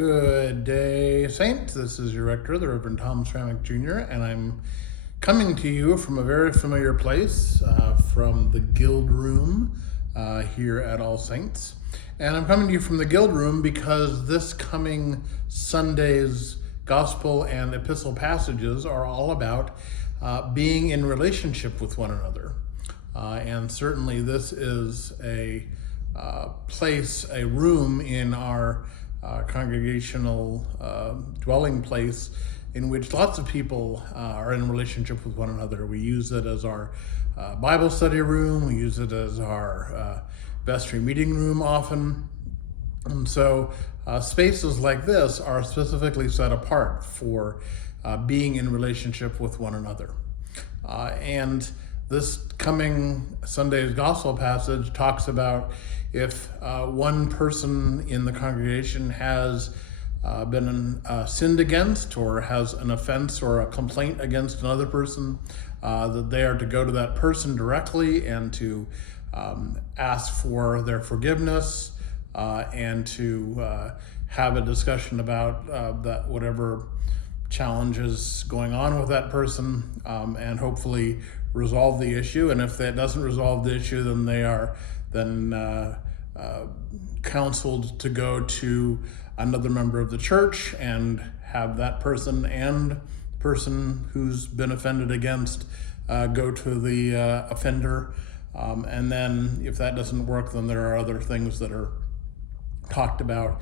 Good day, Saints. This is your rector, the Reverend Tom Stramick Jr., and I'm coming to you from a very familiar place, from the Guild Room here at All Saints. And I'm coming to you from the Guild Room because this coming Sunday's Gospel and Epistle passages are all about being in relationship with one another. And certainly this is a place, a room in our congregational dwelling place in which lots of people are in relationship with one another. We use it as our Bible study room. We use it as our vestry meeting room often. And so spaces like this are specifically set apart for being in relationship with one another. And this coming Sunday's gospel passage talks about if one person in the congregation has been sinned against or has an offense or a complaint against another person, that they are to go to that person directly and to ask for their forgiveness and to have a discussion about that whatever challenges going on with that person, and hopefully resolve the issue. And if that doesn't resolve the issue, then they are counseled to go to another member of the church and have that person and the person who's been offended against go to the offender. And then if that doesn't work, then there are other things that are talked about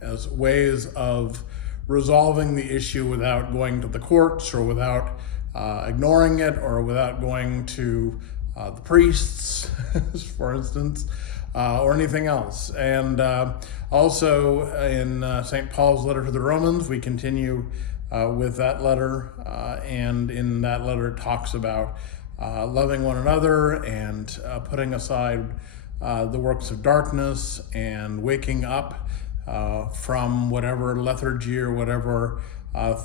as ways of resolving the issue without going to the courts or without ignoring it or without going to the priests, for instance, or anything else. And also in St. Paul's letter to the Romans, we continue with that letter, and in that letter it talks about loving one another and putting aside the works of darkness and waking up from whatever lethargy or whatever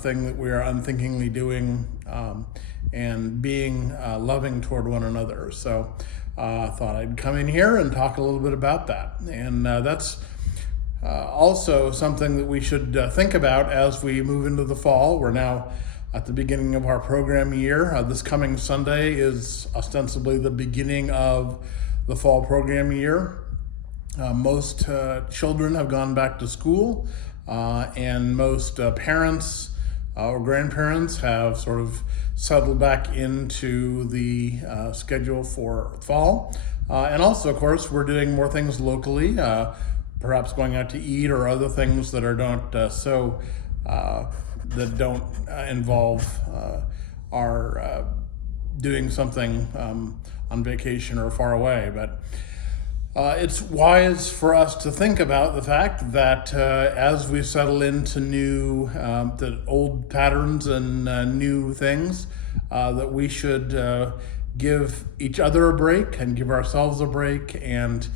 thing that we are unthinkingly doing, and being loving toward one another. So I thought I'd come in here and talk a little bit about that. And that's also something that we should think about as we move into the fall. We're now at the beginning of our program year. This coming Sunday is ostensibly the beginning of the fall program year. Most children have gone back to school, and most parents or grandparents have sort of settled back into the schedule for fall. And also, of course, we're doing more things locally, perhaps going out to eat or other things that are that don't involve our doing something on vacation or far away. But it's wise for us to think about the fact that as we settle into the old patterns and new things, that we should give each other a break and give ourselves a break and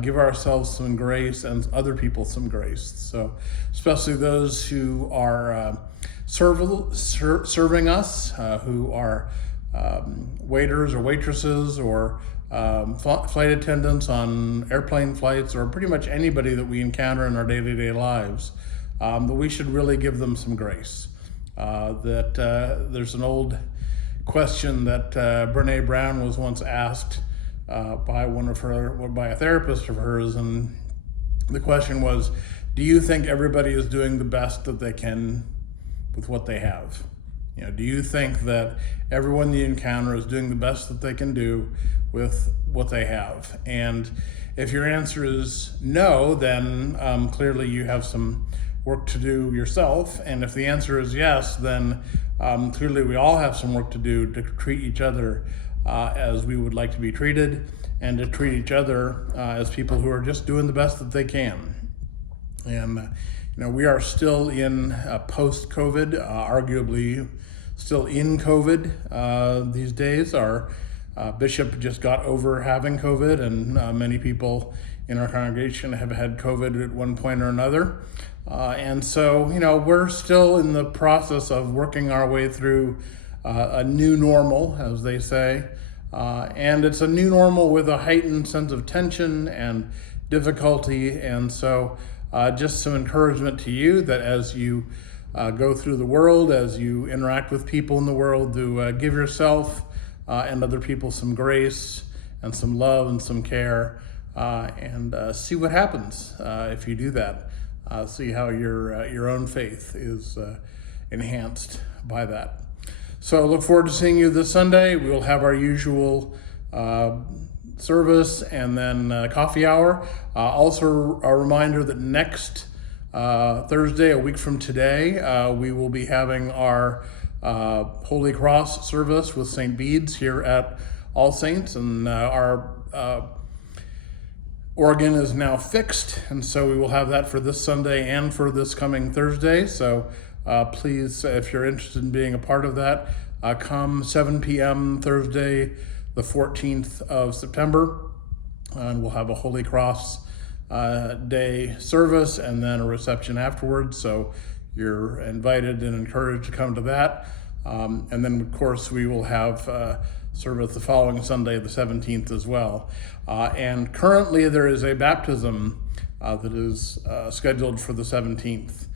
give ourselves some grace and other people some grace. So especially those who are serving us, who are waiters or waitresses or flight attendants on airplane flights, or pretty much anybody that we encounter in our day-to-day lives, that we should really give them some grace. There's an old question that Brene Brown was once asked by a therapist of hers, and the question was, do you think everybody is doing the best that they can with what they have? Do you think that everyone you encounter is doing the best that they can do with what they have? And if your answer is no, then clearly you have some work to do yourself. And if the answer is yes, then clearly we all have some work to do to treat each other as we would like to be treated, and to treat each other as people who are just doing the best that they can. And we are still in post-COVID, arguably still in COVID these days. Our bishop just got over having COVID, and many people in our congregation have had COVID at one point or another. And so, we're still in the process of working our way through a new normal, as they say. And it's a new normal with a heightened sense of tension and difficulty. And so just some encouragement to you that as you go through the world, as you interact with people in the world, to give yourself and other people some grace and some love and some care, and see what happens if you do that. See how your own faith is enhanced by that. So look forward to seeing you this Sunday. We'll have our usual service and then coffee hour. Also a reminder that next Thursday, a week from today, we will be having our Holy Cross service with St. Bede's here at All Saints, and our organ is now fixed, and so we will have that for this Sunday and for this coming Thursday. So please, if you're interested in being a part of that, come 7 p.m. Thursday, the 14th of September, and we'll have a Holy Cross Day service and then a reception afterwards. So you're invited and encouraged to come to that. And then, of course, we will have service the following Sunday, the 17th, as well. And currently there is a baptism that is scheduled for the 17th.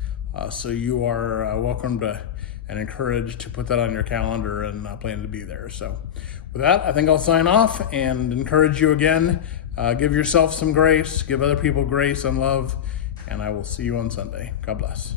So you are welcome to and encouraged to put that on your calendar and plan to be there. So with that, I think I'll sign off and encourage you again. Give yourself some grace, give other people grace and love, and I will see you on Sunday. God bless.